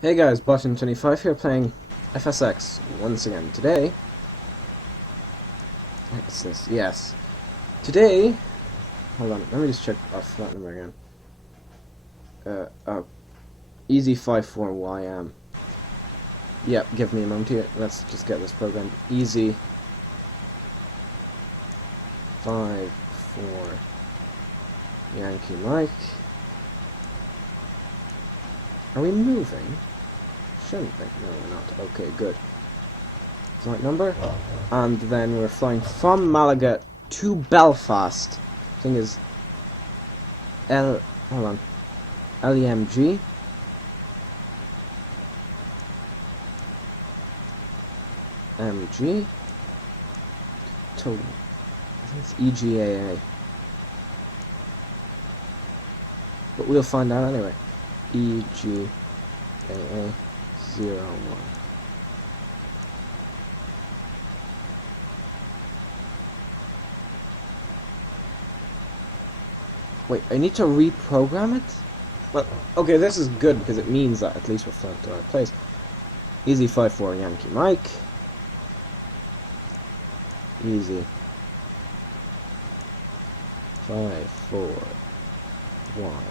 Hey guys, Bottom25 here playing FSX once again. Today, what's this? Yes. Today, hold on, let me just check our flight number again. Oh, Easy54YM. Yep, give me a moment here. Let's just get this programmed. Easy 54 Yankee Mike. Are we moving? Shouldn't be. No, we're not. Okay, good. Flight number, and then we're flying from Malaga to Belfast. Thing is hold on, LEMG MG to, I think it's EGAA, but we'll find out anyway. EGAA 01. Wait, I need to reprogram it? Well, okay, this is good because it means that at least we're flying to the right place. Easy 54 Yankee Mike. Easy 54 Y.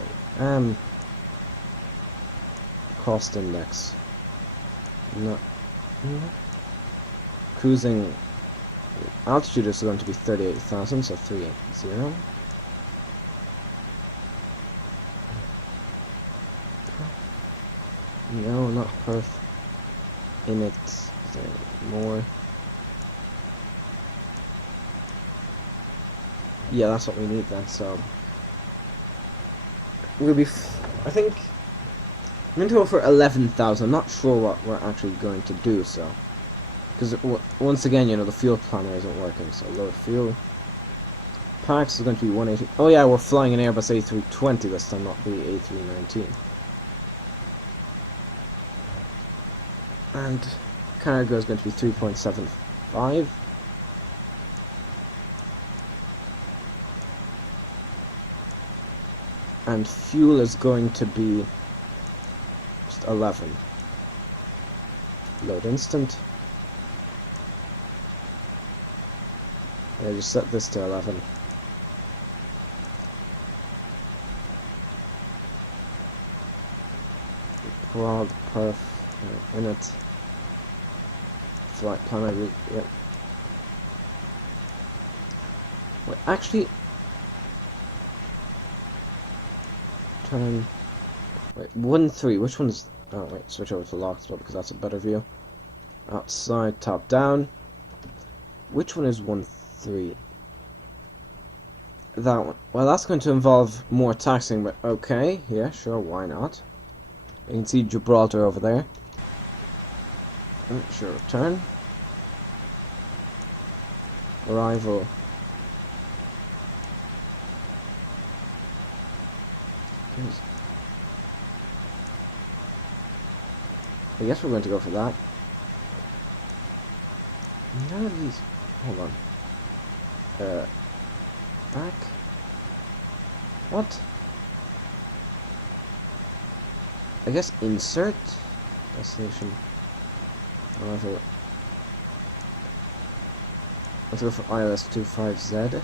Cost index. No. Cruising altitude is going to be 38,000, so 380. No, not Perth. In it, is there more? Yeah, that's what we need then, so we'll be, I think, I'm going to go for 11,000, I'm not sure what we're actually going to do, so, because once again, you know, the fuel planner isn't working, so load fuel. Pax is going to be 180, oh yeah, we're flying an Airbus A320 this time, not the A319. And cargo is going to be 3.75. And fuel is going to be just 11. Load instant. Yeah, just set this to 11. Prog, perf, in it. Flight planner, yep. Wait, actually, turn. Wait, 1-3. Which one is? Oh wait, switch over to locked spot because that's a better view. Outside, top down. Which one is 1-3? That one. Well, that's going to involve more taxing, but okay, yeah, sure, why not? You can see Gibraltar over there. Sure, return. Arrival. I guess we're going to go for that. None of these. Hold on. Back. What? I guess insert destination. However, let's go for ILS25Z.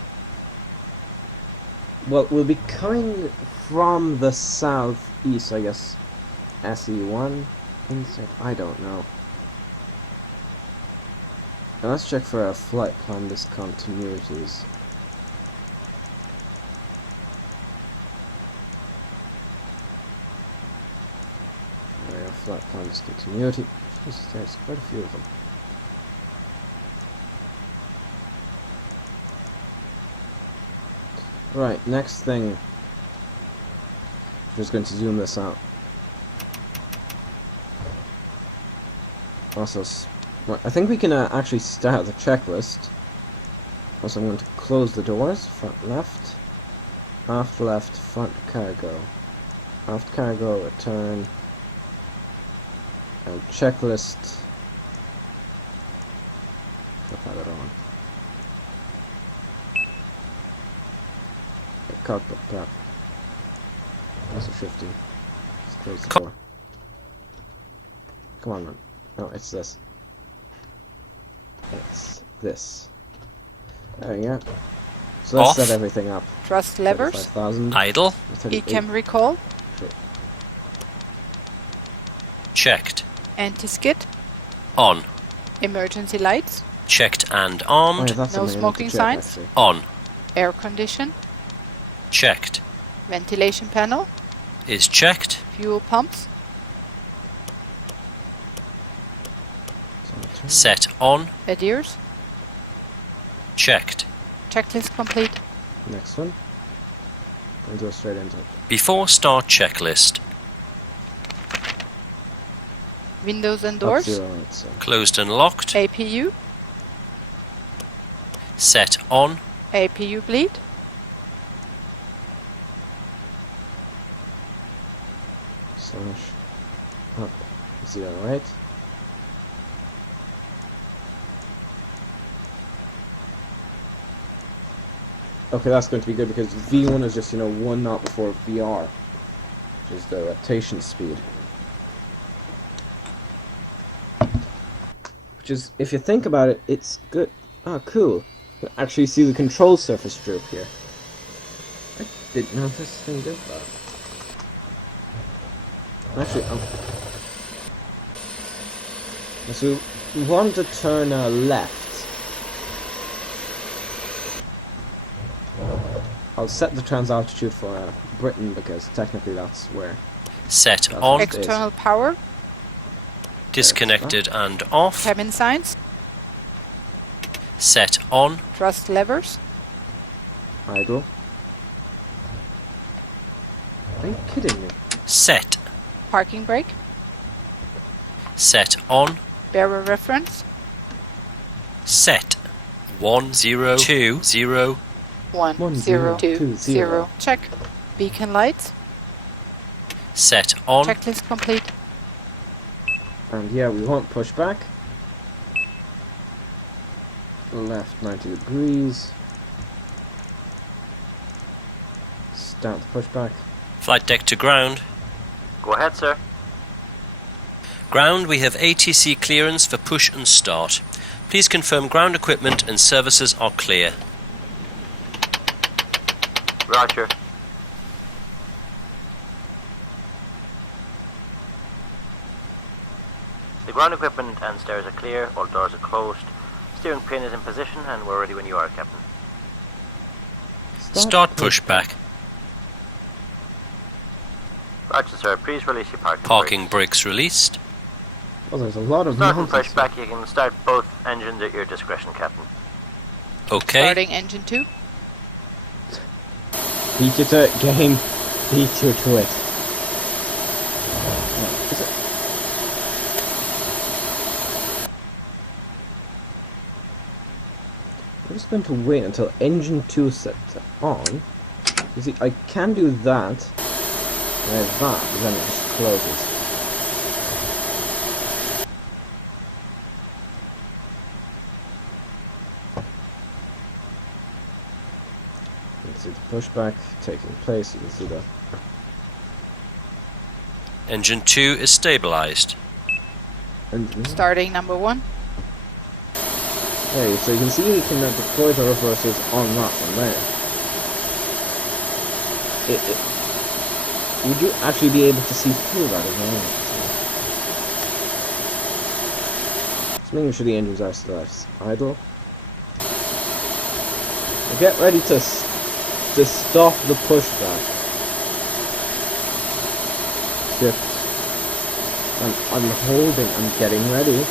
Well, we'll be coming from the southeast, I guess. SE1 insert. I don't know. Now let's check for a flight plan discontinuities. There, flight plan discontinuity. Jesus, there's quite a few of them. Right, next thing. I'm just going to zoom this out. Also, I think we can actually start the checklist. Also, I'm going to close the doors. Front left, aft left, front cargo, aft cargo, return, and checklist. Put that on. Cockpit prep. Also shifting. Let's close the door. Come on, man. No, it's this. It's this. There we go. So let's Off. set everything up. Thrust levers. 35,000. Idle. 38. Ecam recall. Sure. Checked. Anti-skid. On. Emergency lights. Checked and Oh, armed. yeah, that's No something I need to smoking check, signs? actually. On. Air condition. Checked. Ventilation panel. Is checked. Fuel pumps. So I'll turn- Set on. Adheres. Checked. Checklist complete. Next one. And go straight into it. Before start checklist. Windows and Up doors. 0, right, so. Closed and locked. APU. Set on. APU bleed. Slash up 0, right? Okay, that's going to be good because V1 is just, you know, 1 knot before VR, which is the rotation speed. Which is, if you think about it, it's good. Oh, cool. You can actually see the control surface droop here. I didn't know this thing did that. Actually, so we want to turn left. I'll set the trans altitude for Britain because technically that's where. Set That's on. Ex- External power. Disconnected and off. Cabin signs. Set on. Thrust levers. Idle. Are you kidding me? Set. Parking brake. Set on. Bearer reference. Set. 1020. 1 0 2 0. Check. Beacon lights. Set on. Checklist complete. And yeah, we want pushback. Left 90 degrees. Start the pushback. Flight deck to ground. Go ahead, sir. Ground, we have ATC clearance for push and start. Please confirm ground equipment and services are clear. Roger. The ground equipment and stairs are clear, all doors are closed. Steering pin is in position and we're ready when you are, Captain. Start pushback. Roger, sir. Please release your parking Parking brakes released. Oh, there's a lot of Starting nonsense. pushback, you can start both engines at your discretion, Captain. Okay. Starting engine 2. Beat you to it, game. Beat you to it. Is it? I'm just going to wait until engine 2 set on. You see, I can do that. Like that, but then it just closes. You can see the pushback taking place. You can see the Engine 2 is stabilized. engine. Starting number 1. There, so you can see you can deploy the reversers on that one there. Would you actually be able to see through that as well? Just making sure the engines are still idle. Now get ready to stop the pushback. Shift. I'm holding. I'm getting ready.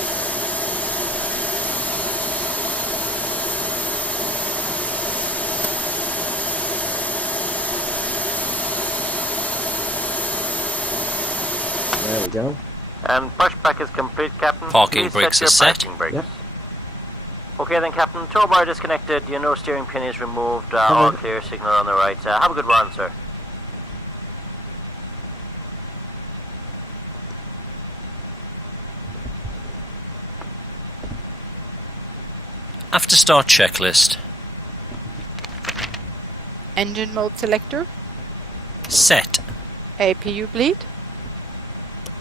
There we go. And pushback is complete, Captain. Parking Please brakes set are your set. parking brakes. Yep. Okay then, Captain. Tow bar disconnected. You know steering pin is removed. All clear. Signal on the right. Have a good run, sir. After start checklist. Engine mode selector. Set. APU bleed.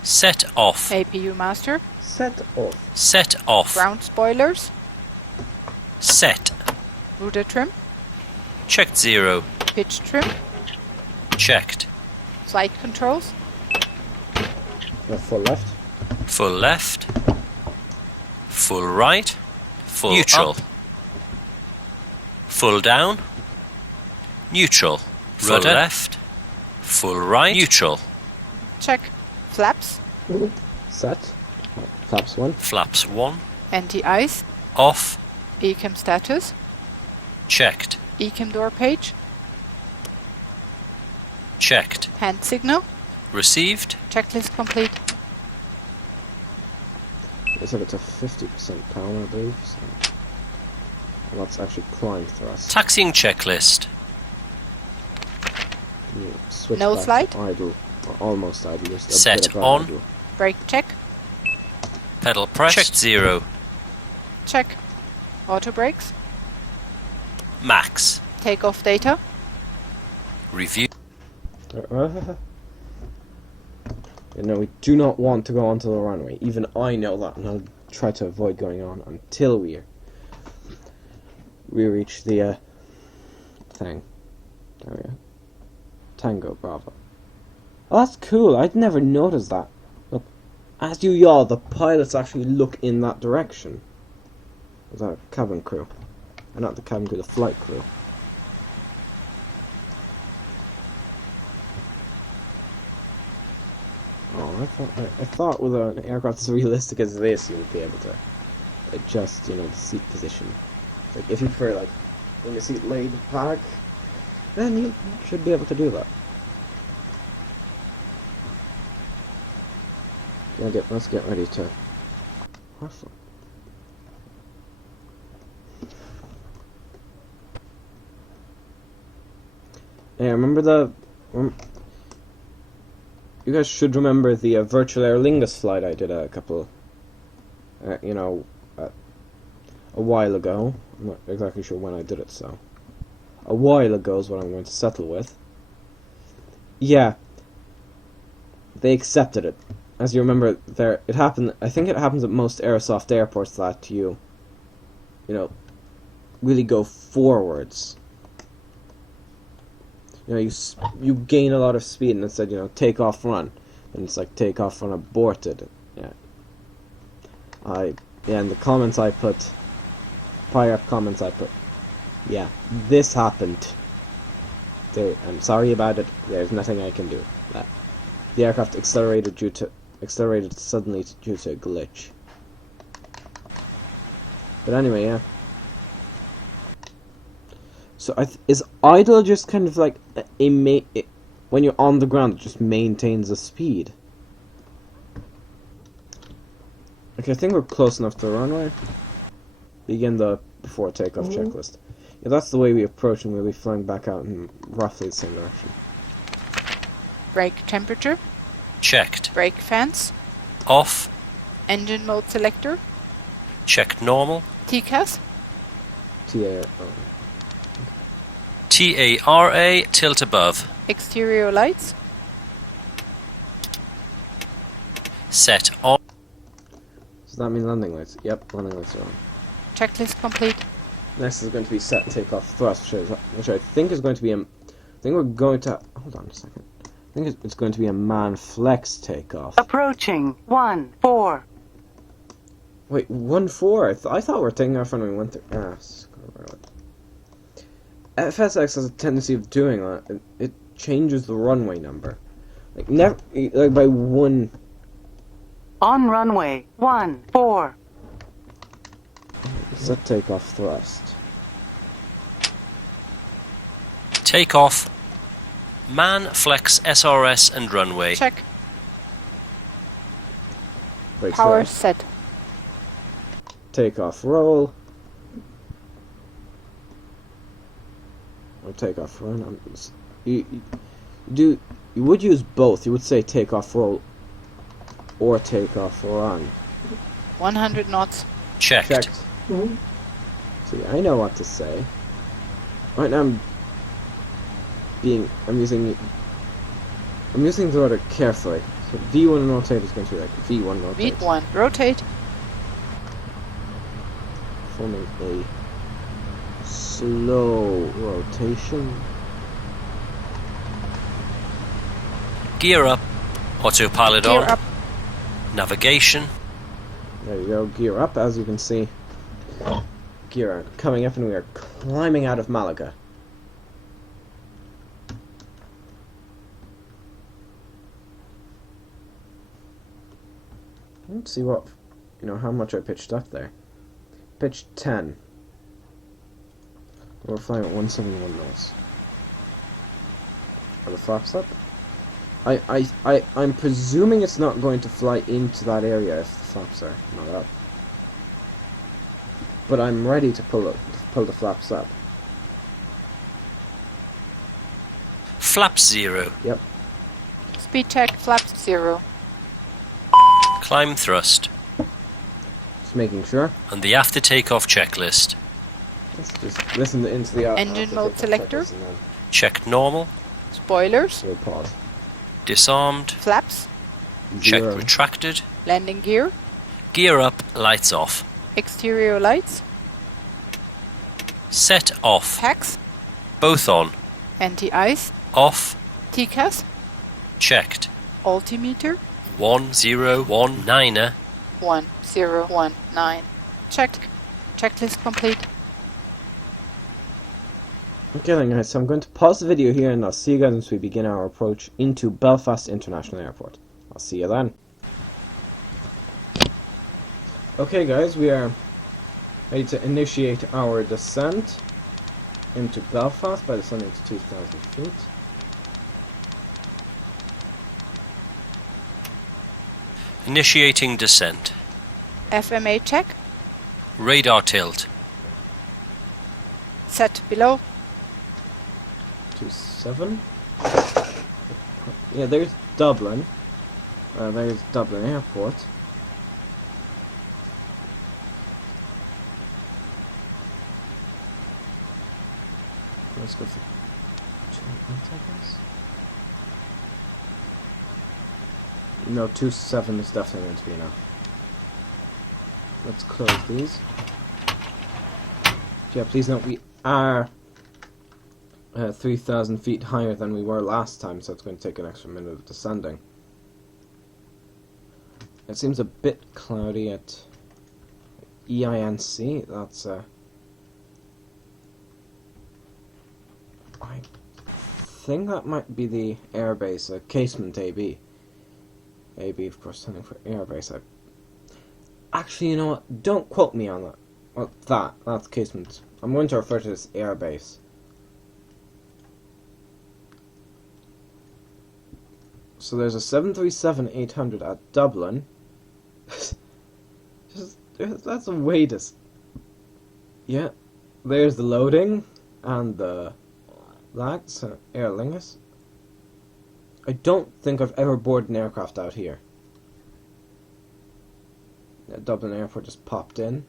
Set off. APU master. Set off. Set off. Ground spoilers. Set. Rudder trim. Checked 0. Pitch trim. Checked. Flight controls. Full left. Full left. Full right. Full neutral. Up. Full down. Neutral. Rudder left. Full right. Neutral. Check. Flaps. Set. Flaps 1. Flaps 1. Anti-ice. Off. ECAM status. Checked. ECAM door page. Checked. Hand signal. Received. Checklist complete. They said it's a 50% power, I believe. So. And that's actually climb thrust. Taxiing checklist. You switch No back slide. to idle, or almost idle. Just a Set bit above on. idle. Brake check. Pedal pressed. Checked 0. Check. Auto brakes. Max. Takeoff data. Review. You know, we do not want to go onto the runway. Even I know that, and I'll try to avoid going on until we reach the thing. There we go. Tango Bravo. Oh, that's cool. I'd never noticed that. Look, as you yaw, the pilots actually look in that direction. The cabin crew. Not the cabin crew, the flight crew. Oh, I thought with an aircraft as realistic as this, you would be able to adjust, you know, the seat position. Like, if you prefer, like, when the seat laid back, then you should be able to do that. Let's get ready to hustle. Yeah, remember you guys should remember the virtual Aer Lingus flight I did a couple, a while ago. I'm not exactly sure when I did it, so a while ago is what I'm going to settle with. Yeah, they accepted it. As you remember, it happened. I think it happens at most Aerosoft airports that you know, really go forwards. You know, you gain a lot of speed, and it said, you know, take off, run, and it's like take off, run, aborted. Yeah. In the comments I put, prior comments I put, yeah, this happened. I'm sorry about it. There's nothing I can do. The aircraft accelerated suddenly due to a glitch. But anyway, yeah. So is idle just kind of like when you're on the ground, it just maintains the speed? Okay, I think we're close enough to the runway. Begin the before takeoff checklist. Yeah, that's the way we approach, and we'll be flying back out in roughly the same direction. Brake temperature. Checked. Brake fans. Off. Engine mode selector. Checked normal. TCAS. TARA, tilt above. Exterior lights. Set on. Does that mean landing lights? Yep, landing lights are on. Checklist complete. Next is going to be set and takeoff thrust, which I think is going to be I think we're going to... Hold on a second. I think it's going to be a man flex takeoff. Approaching 1-4. Wait, 1-4? I thought we were taking off when we went through... FSX has a tendency of doing that. It changes the runway number. Like by one... On runway 14. Set takeoff thrust. Takeoff. Man, flex, SRS and runway. Check. Brake Power thrust. set. Takeoff roll. Or takeoff run. You would use both. You would say takeoff roll or takeoff run. 100 knots. Checked. Checked. See, I know what to say. Right now I'm using the order carefully. So V1 rotate is going to be like V1 rotate. V1, rotate. Forming a slow rotation. Gear up. Autopilot Gear on. up. Navigation. There you go, gear up, as you can see. Gear coming up, and we are climbing out of Malaga. Let's see what, how much I pitched up there. Pitched 10. We're flying at 171 knots. Are the flaps up? I'm presuming it's not going to fly into that area if the flaps are not up. But I'm ready to pull the flaps up. Flaps 0. Yep. Speed check, flaps 0. Climb thrust. Just making sure. And the after takeoff checklist. Let's just listen into the Engine after mode takeoff selector. checklist and then Checked normal. Spoilers, we'll pause. Disarmed. flaps, Checked 0. retracted. landing gear, Gear up. Lights off. exterior lights, Set off. packs, Both on. anti-ice, Off. TCAS, Checked. altimeter, 1019er. 1019. Checked. Checklist complete. Okay then guys, so I'm going to pause the video here and I'll see you guys once we begin our approach into Belfast International Airport. I'll see you then. Okay guys, we are ready to initiate our descent into Belfast by descending to 2,000 feet. Initiating descent. FMA check. Radar tilt. Set below. 27. Yeah, there's Dublin. There's Dublin Airport. Let's go for 2 seconds. No, 27 is definitely going to be enough. Let's close these. Yeah, please note we are 3,000 feet higher than we were last time, so it's going to take an extra minute of descending. It seems a bit cloudy at EINC. That's I think that might be the airbase, casement AB. AB, of course, standing for airbase. Actually, you know what? Don't quote me on that. Well, that's casement. I'm going to refer to this airbase. So there's a 737-800 at Dublin. That's a way to... Yeah. There's the loading and the... That's Aer Lingus. I don't think I've ever boarded an aircraft out here. Dublin Airport just popped in.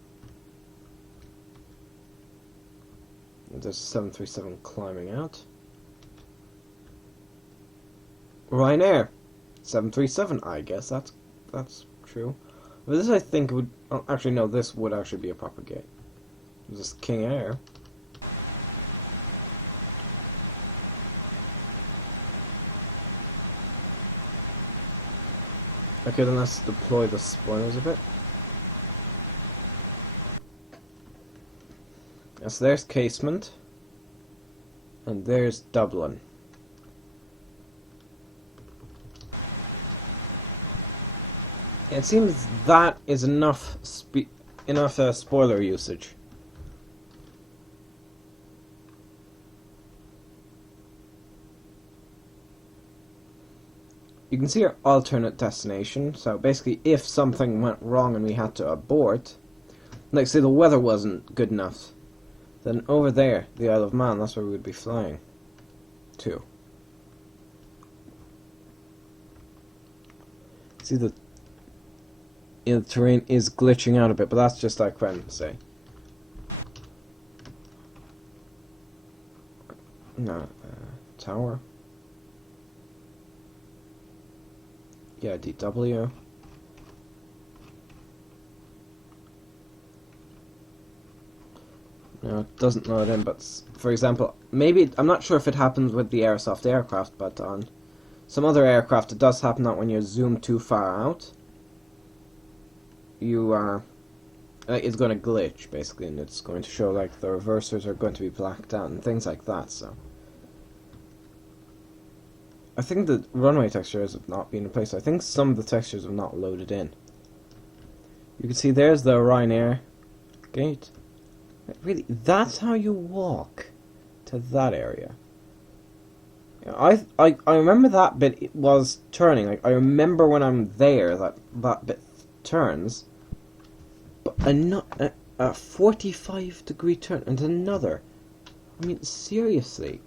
There's a 737 climbing out. Ryanair 737. I guess that's true. But this, I think, would actually no. This would actually be a proper gate. This is King Air. Okay, then let's deploy the spoilers a bit. So there's casement, and there's Dublin. It seems that is enough spoiler usage. You can see our alternate destination. So basically, if something went wrong and we had to abort, like say the weather wasn't good enough, then over there, the Isle of Man, that's where we would be flying to. See, the terrain is glitching out a bit, but that's just like when, say. No, tower. Yeah, DW. No, it doesn't load in, but for example, maybe, I'm not sure if it happens with the airsoft aircraft, but on some other aircraft it does happen that when you zoom too far out, you are, it's going to glitch, basically, and it's going to show, like, the reversers are going to be blacked out and things like that, so. I think the runway textures have not been replaced. I think some of the textures have not loaded in. You can see there's the Ryanair gate. Really, that's how you walk to that area. I remember that bit, it was turning. Like, I remember when I'm there that bit turns, but a 45-degree turn and another. I mean, seriously,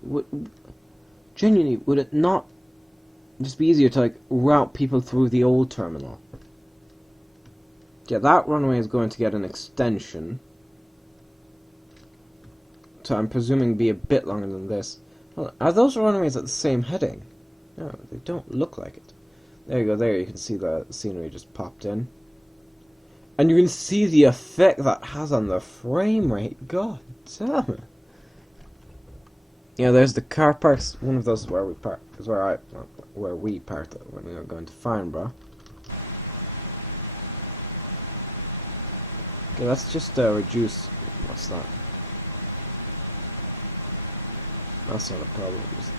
genuinely, would it not just be easier to, like, route people through the old terminal? Yeah, that runway is going to get an extension. So I'm presuming be a bit longer than this. Well, are those runways at the same heading? No, they don't look like it. There you go, there you can see the scenery just popped in. And you can see the effect that has on the frame rate. God damn it. Yeah, there's the car parks. One of those is where we park. Is where we parked when we were going to Farnborough. Okay, let's just reduce. What's that? That's not a problem. Just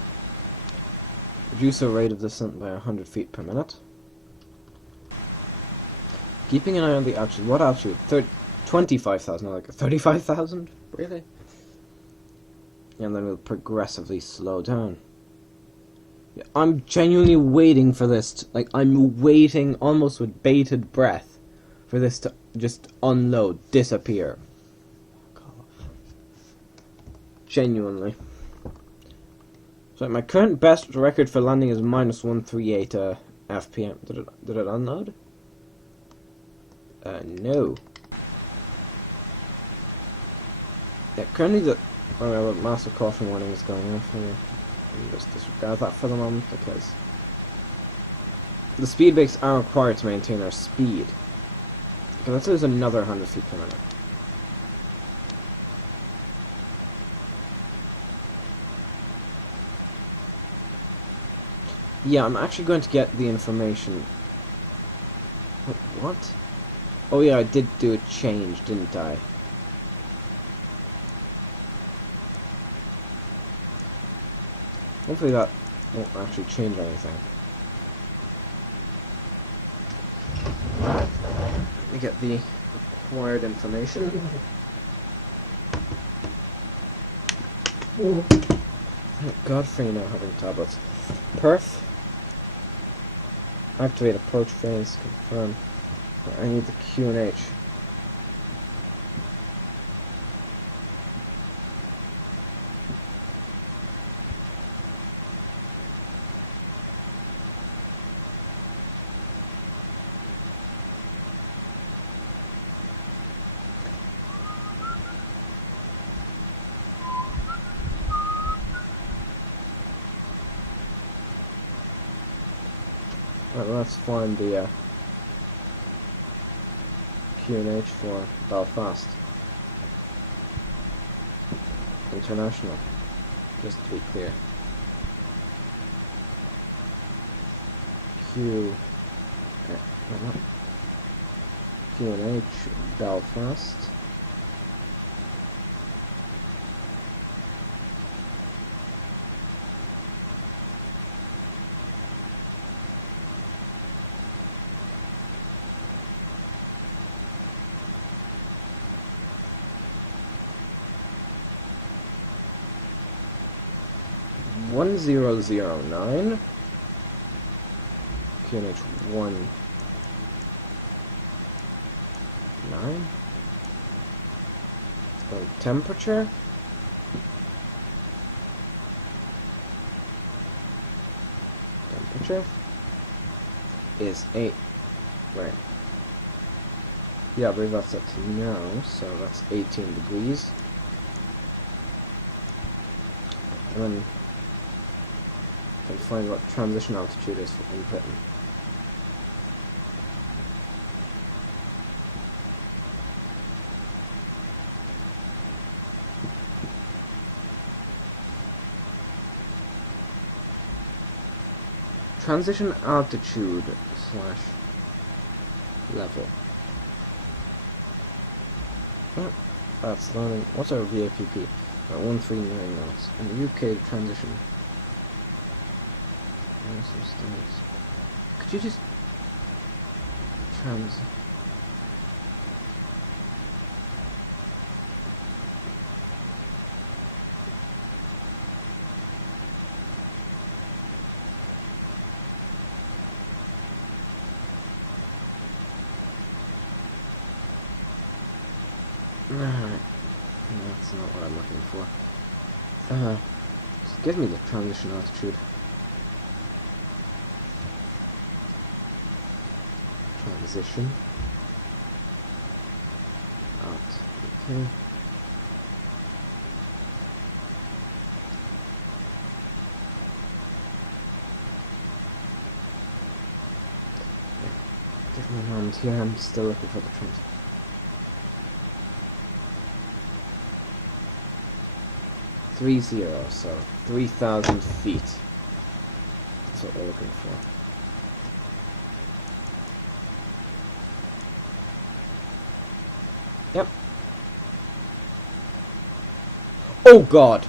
reduce our rate of descent by 100 feet per minute. Keeping an eye on the altitude. What altitude? 25,000, not like 35,000? Really? And then we'll progressively slow down. Yeah, I'm genuinely waiting for this. I'm waiting almost with bated breath for this to just unload, disappear. Fuck off. Genuinely. So my current best record for landing is -138 FPM. Did it unload? No. Yeah, currently the massive caution warning is going off here. Just disregard that for the moment because the speed brakes are required to maintain our speed. Okay, let's lose another 100 feet per minute. Yeah, I'm actually going to get the information. Wait, what? Oh yeah, I did do a change, didn't I? Hopefully that won't actually change anything. Let me get the required information. Thank God for you now having tablets. Perf. Activate approach phase. Confirm. I need the QNH. Right, let's find the QNH for Belfast International, just to be clear. QNH Belfast. (1009) QNH 19 temperature is 8, right? Yeah, I believe that's set to now, so that's 18 degrees. And then can find what transition altitude is in Britain. transition altitude slash level. Oh, that's learning. What's our VAPP? 139 knots. In the UK, the transition. Some stats. Could you just trans? Alright. That's not what I'm looking for. Just give me the transition altitude. Transition. Out. Okay. Yeah. Give me a moment here, I'm still looking for the transition. 30, so 3,000 feet. That's what we're looking for. Yep. Oh god!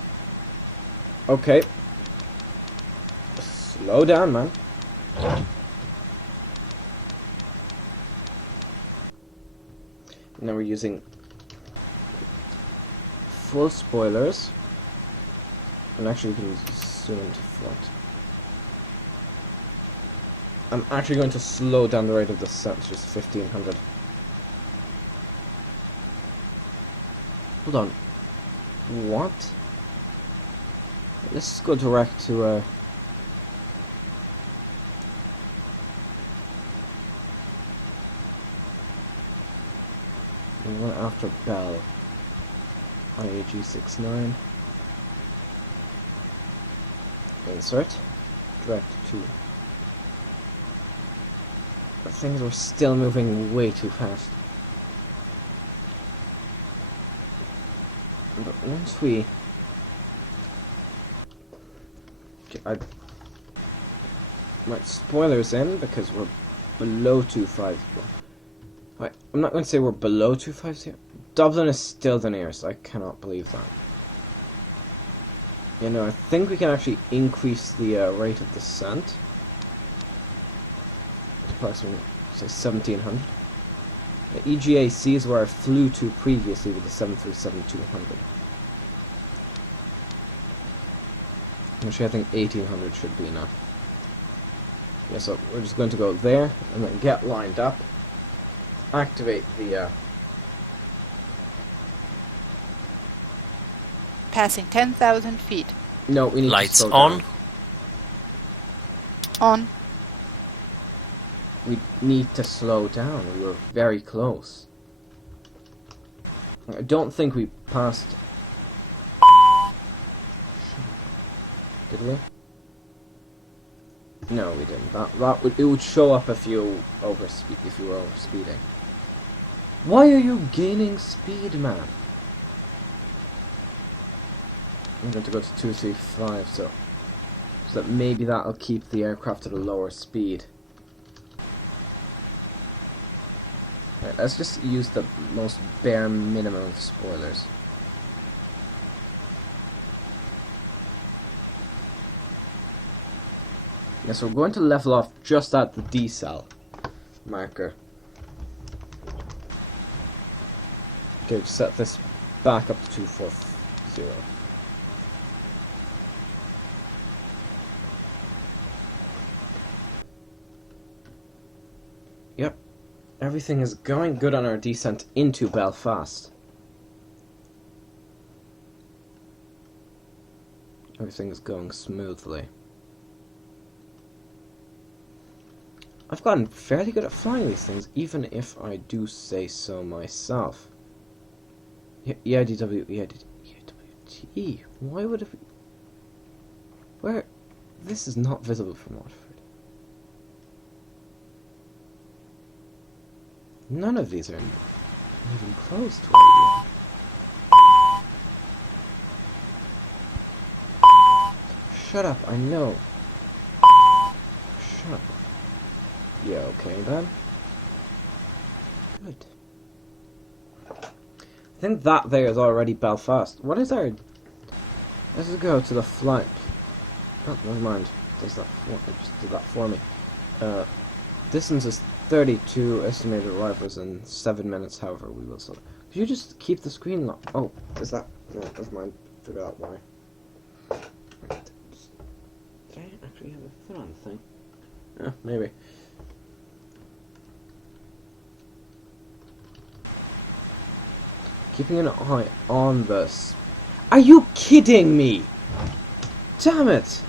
Okay. Slow down, man. Now we're using full spoilers. And actually, we can zoom into front. I'm actually going to slow down the rate of descent to just 1500. Hold on. What? Let's go direct to and one after Bell. IAG 69. Insert. Direct to. But things are still moving way too fast. But once we... Okay, my spoilers in because we're below 250. Right, I'm not going to say we're below 250. Dublin is still the nearest. I cannot believe that. You know, I think we can actually increase the rate of descent to approximately, say, 1700. The EGAC is where I flew to previously with the 737-200. Actually, I think 1800 should be enough. Yeah, so we're just going to go there and then get lined up, activate the Passing 10,000 feet. no, we need Lights to slow on. down. On. We need to slow down. We were very close. I don't think we passed. Did we? No, we didn't. That would, it would show up if you if you were overspeeding. Why are you gaining speed, man? I'm going to go to 235, so that maybe that'll keep the aircraft at a lower speed. Right, let's just use the most bare minimum of spoilers. Yeah, so we're going to level off just at the decel marker. Okay, set this back up to 240. Yep, everything is going good on our descent into Belfast. Everything is going smoothly. I've gotten fairly good at flying these things, even if I do say so myself. EIDWT. Why would it be... Where... This is not visible from Watford. None of these are even close to IDW. Shut up, I know. Oh. Yeah, okay then. Good. I think that there is already Belfast. What is our... Let's go to the flight. Oh, never mind. Does that it just did that for me. Distance is 32, estimated arrivals in 7 minutes, however we will sort. Could you just keep the screen locked? Oh, is that... No, never mind. Figure out why. Right. Did I actually have a foot on the thing? Yeah, maybe. Keeping an eye on this. Are you kidding me? Damn it!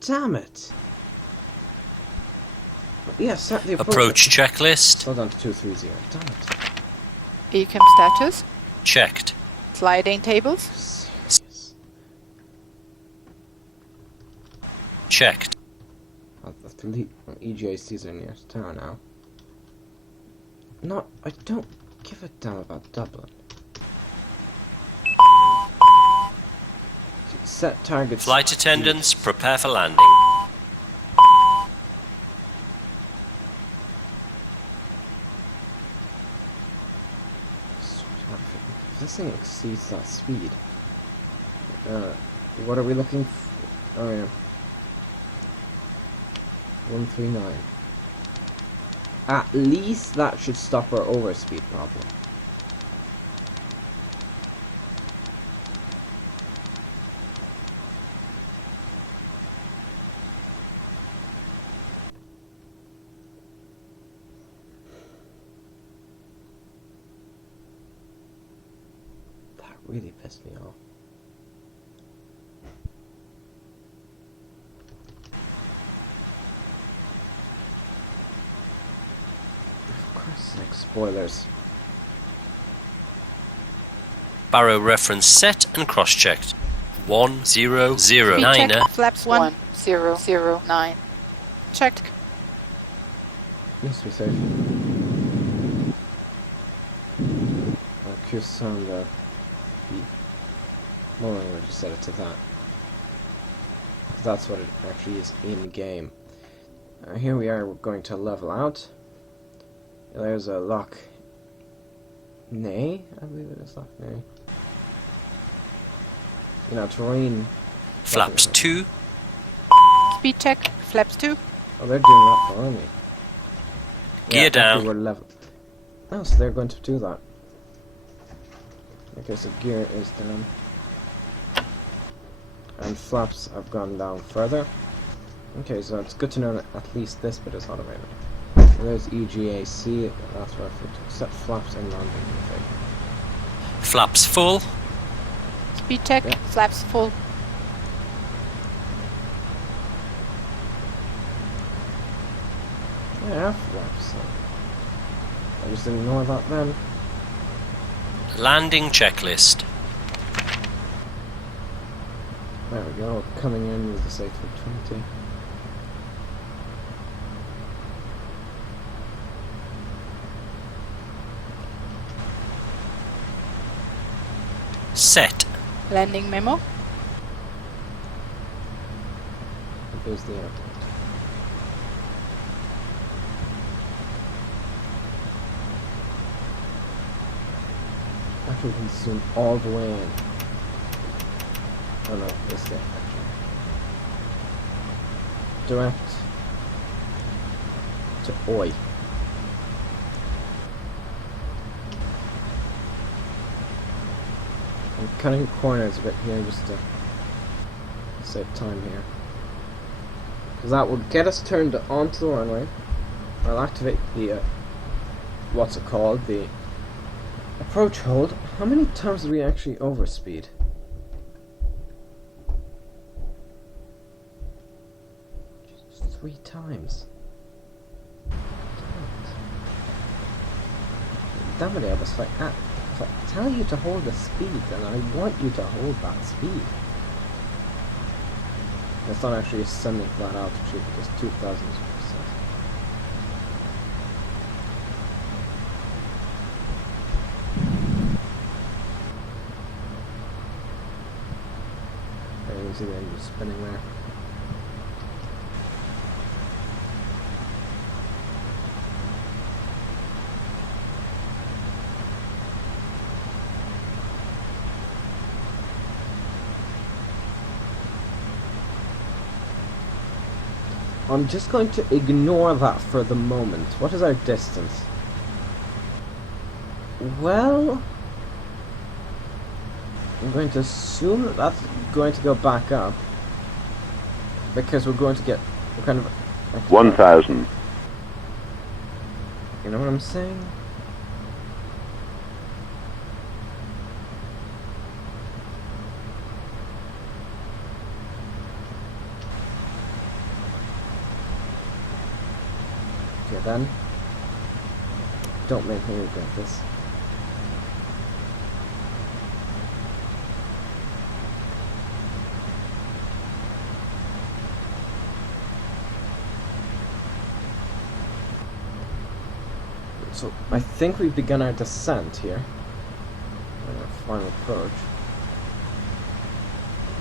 Damn it! Yeah, set the Approach checklist. Hold on to 230. Damn it. Ecam status. Checked. Sliding tables. Serious. Checked. I'll have to leave. EJCs are near town now. Not. I don't give a damn about Dublin. Set targets. Flight attendants, prepare for landing. If this thing exceeds that speed, what are we looking for? Oh yeah, 139. At least that should stop our overspeed problem. Really pissed me off. For Christ's sake, spoilers. Barrow reference set and cross-checked. 1009. Check. Flaps 1009. Checked. Needs to be safe. Q sound well, I'm going to set it to that. That's what it actually is in game. Here we are, we're going to level out. There's a lock. Nay? I believe it is lock. Nay. You know, terrain. Flaps 2. Speed check. Flaps 2. Oh, they're doing that for me. Gear down. We're level. Oh, so they're going to do that. Okay, so gear is down. And flaps have gone down further. Okay, so it's good to know that at least this bit is automated. There's EGAC, that's where I set flaps and landing config. Flaps full. Speed check. Yeah. Flaps full. Yeah, flaps. So I just didn't know about them. Landing checklist. There we go, coming in with the A320. Set. Landing memo. There's the airport. Actually, we can zoom all the way in. Oh no, this thing actually. Direct to Oi. I'm cutting corners a bit here just to save time here. Because that will get us turned onto the runway. I'll activate the, what's it called? The approach hold. How many times did we actually overspeed? Just 3 times. Damn it, Airbus. If I tell you to hold the speed, then I want you to hold that speed. It's not actually ascending to that altitude because 2000 is set. see the engine spinning there. I'm just going to ignore that for the moment. What is our distance? Well, I'm going to assume that that's going to go back up because we're going to get kind of 1,000. You know what I'm saying? Okay then. Don't make me regret this. So I think we've begun our descent here. And our final approach.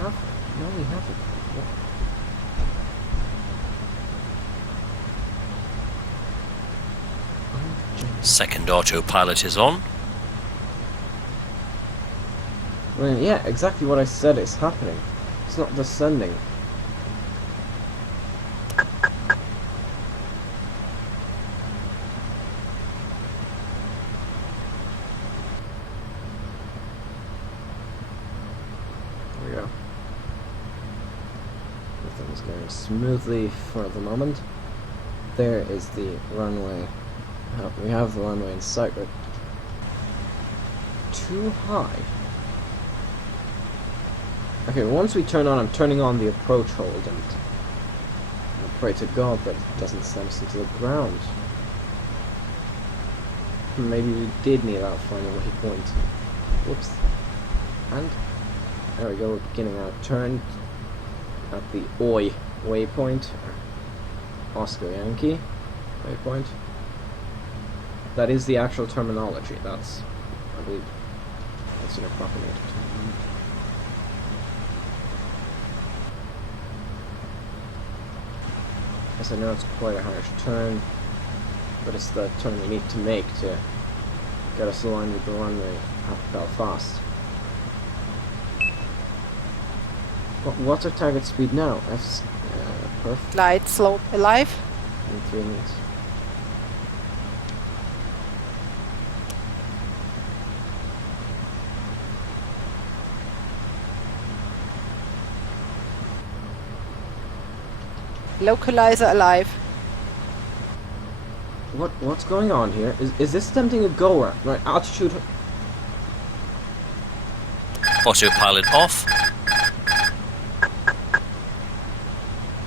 No, we haven't. Second autopilot is on. Well, yeah, exactly what I said is happening. It's not descending. There we go. Everything's going smoothly for the moment. There is the runway. We have the runway in sight, but too high. Okay, once we turn on, I'm turning on the approach hold, and I pray to God that it doesn't send us into the ground. Maybe we did need that final waypoint. Whoops. And there we go, we're beginning our turn at the OI waypoint, Oscar Yankee waypoint. That is the actual terminology. That's, I believe, that's an appropriate term. Yes, I know it's quite a harsh turn, but it's the turn we need to make to get us aligned with the runway at Belfast. What's our target speed now? Perfect. Glide slope alive. In 3 minutes. Localizer alive. What's going on here? Is this attempting a goer? Right, altitude. Autopilot off.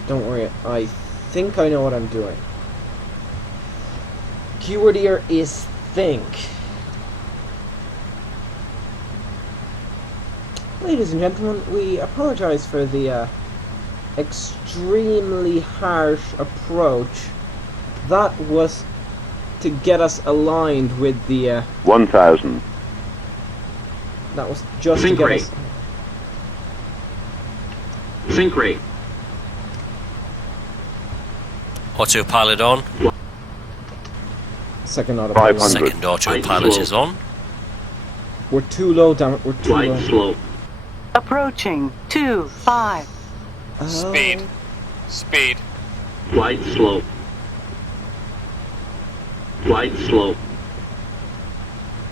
Don't worry, I think I know what I'm doing. Keyword here is think. Ladies and gentlemen, we apologize for the extremely harsh approach. That was to get us aligned with the 1,000. that was just Sync to get rate. us. Sync rate. Autopilot on. Second autopilot. 500. Second autopilot is on. We're too low, damn it, we're too Flight low. slope. Approaching 25. Oh. Speed. Flight slope. Flight slope.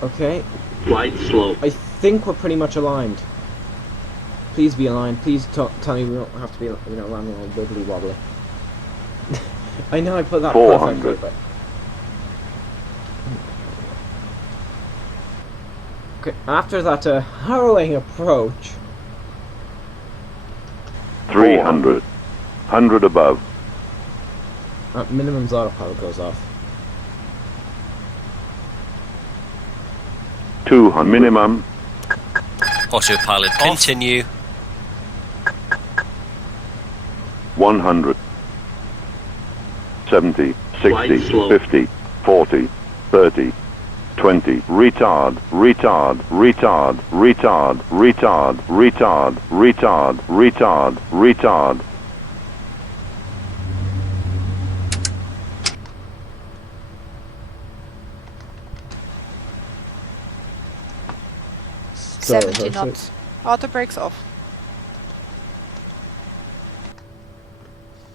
Okay, Flight slope. I think we're pretty much aligned. Please be aligned. Please tell me we don't have to be, landing all wibbly wobbly. I know I put that 400. perfectly, but... Okay, after that harrowing approach... 300. 100 above. Minimum's autopilot goes off. 200. Minimum. Autopilot continue. 100. 70. Flight 60. slope. 50. 40. 30. 20. Retard, retard, retard, retard, retard, retard, retard, retard, retard. So, 70 knots. Auto brakes off.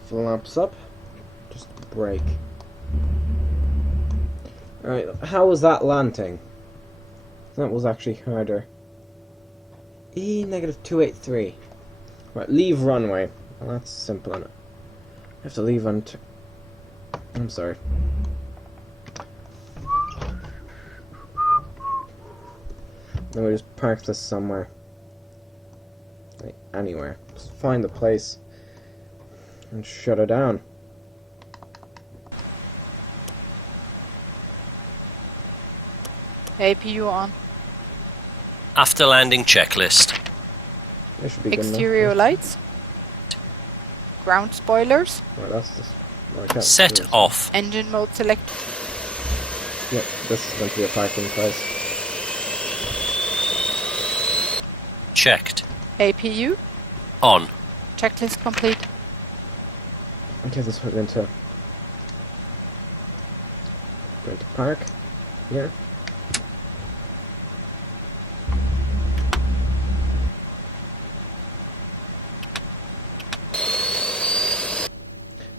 Flaps up. Just brake. Alright, how was that landing? That was actually harder. negative 283. Right, leave runway. Well, that's simple enough. I have to leave on... I'm sorry. Then we just park this somewhere. Like, anywhere. Just find the place. And shut her down. APU on. After landing checklist. That should be good enough. Exterior lights. Ground spoilers. Right, that's just... well, I can't do Set this. off. Engine mode select. Yep, this is going to be a parking place. Checked. APU. On. Checklist complete. Okay, this we're going to park here.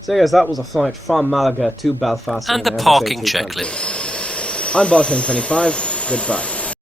So guys, that was a flight from Malaga to Belfast. And the on an parking FSX A320. checklist. I'm Ball 25. Goodbye.